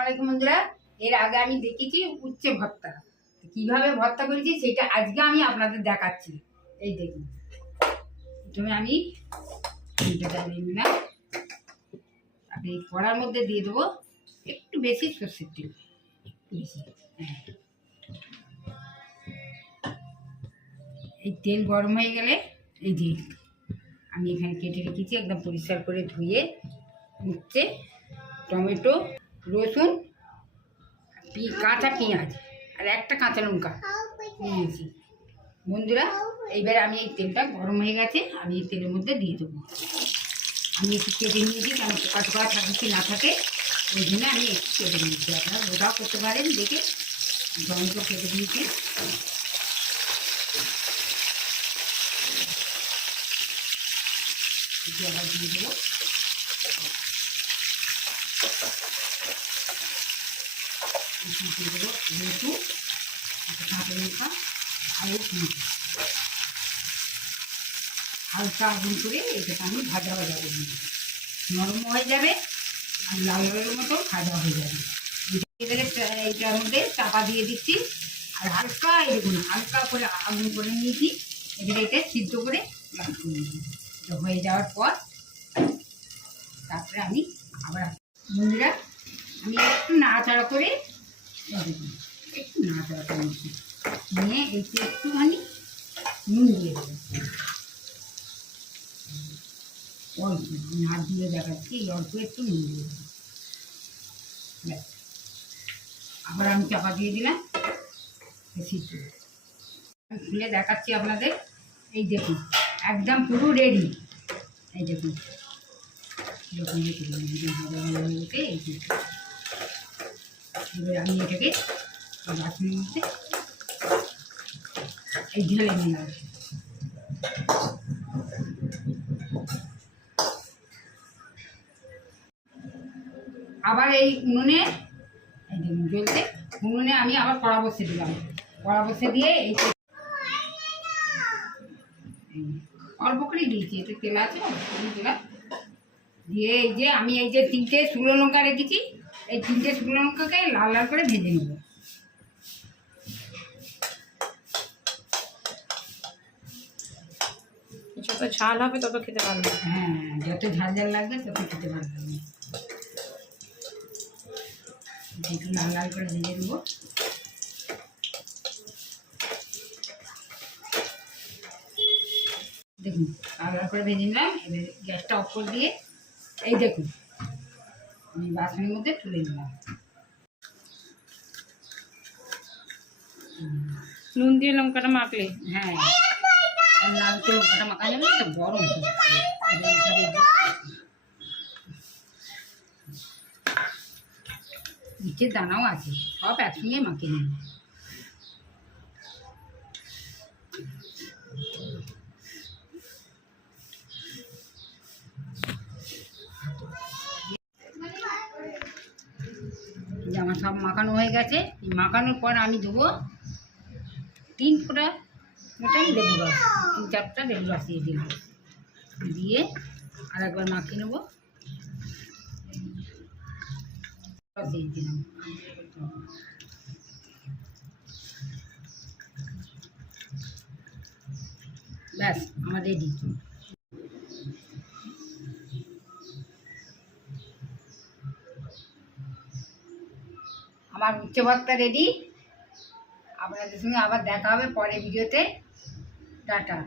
আসসালামু বন্ধুরা, এর আগে আমি দেখেছি উচ্ছে ভর্তা। কিভাবে ভর্তা করেছি সেটা আজকে আমি আপনাদের দেখাচ্ছি। এই দেখুন, প্রথমে আমি নিলাম, এই কড়ার মধ্যে দিয়ে দেবো একটু বেশি সর্ষের তেল, বেশি। এই তেল গরম হয়ে গেলে এই যে আমি এখানে কেটে রেখেছি, একদম পরিষ্কার করে ধুয়ে উচ্ছে, টমেটো, রসুন, কাঁচা পেঁয়াজ আর একটা কাঁচা লঙ্কা নিয়েছি। বন্ধুরা, এইবারে আমি এই তেলটা গরম হয়ে গেছে, আমি এই তেলের মধ্যে দিয়ে দেবো। আমি একটু কেটে নিয়েছি, কেন পোকা টোকা থাকে কি না থাকে, ওই জন্য আমি একটু কেটে নিয়েছি। আপনারা ওটাও করতে পারেন, দেখে টমেটো কেটে নিয়েছি। আবার দিয়ে দেবো রসুন, কাঁচা লঙ্কা আর হালকা আগুন করে এটাকে আমি ভাজা ভাজা করে নেব। নরম হয়ে যাবে আর লাল লালের মতো ভাজা হয়ে যাবে। এইটার মধ্যে চাপা দিয়ে দিচ্ছি, আর হালকা এরকম হালকা করে আগুন করে নিয়েছি। এটা সিদ্ধ করে লাল করে নিয়েছি। এটা হয়ে যাওয়ার পর তারপরে আমি আবার বন্ধুরা, আমি একটু নাড়াচাড়া করে একটু নাড়াচাড়া করে নিচ্ছি, নিয়ে একটু একটুখানি নুন দিয়ে দেবো। অল্প না দিয়ে দেখাচ্ছি, অল্প একটু নুন দিয়ে দেবো। আবার আমি চাপা দিয়ে দিলাম, সিদ্ধ খুলে দেখাচ্ছি আপনাদের। এই দেখুন, একদম পুরো রেডি। এই দেখুন এবার আমি এটাকে বাসনের মধ্যে এই ঢেলে নিলাম। আবার এই উনুনে জ্বলতে উনুনে আমি আবার কড়া বসে দিলাম। কড়া বসে দিয়ে এই অল্প করেই দিয়েছি, এতে তেল আছে দিলাম। দিয়ে এই যে আমি এই যে 3টে শুকনো লঙ্কা রেখেছি, এই 3টে শুকনো লঙ্কাকে লাল লাল করে ভেজে নেব। যত ঝাল হবে তত খেতে ভালো লাগবে। হ্যাঁ, যত ঝাল ঝাল লাগবে তত খেতে ভালো লাগবে। একটু লাল লাল করে ভেজে নেবো। দেখুন লাল লাল করে ভেজে নিলাম। এবার গ্যাসটা অফ করে দিয়ে এই দেখুন আমি বাসনের মধ্যে তুলে নিলাম। নুন দিয়ে লঙ্কাটা মাখলে, হ্যাঁ, লাল করে লঙ্কাটা মাখা যাবে না, গরম নিচের দানাও আছে, সব একসঙ্গে মাখিয়ে নেব। আমার সব মাখানো হয়ে গেছে। মাখানোর পর আমি দেবো 3 ফোঁটা মতন লেবু রস, 3-4টা লেবু রস দিয়ে দিলাম। দিয়ে আর একবার মাখিয়ে নেবো, দিয়ে দিলাম। ব্যাস আমার রেডি। আমার উচ্ছে ভর্তা রেডি। আপনাদের সঙ্গে আবার দেখা হবে পরের ভিডিওতে। টাটা।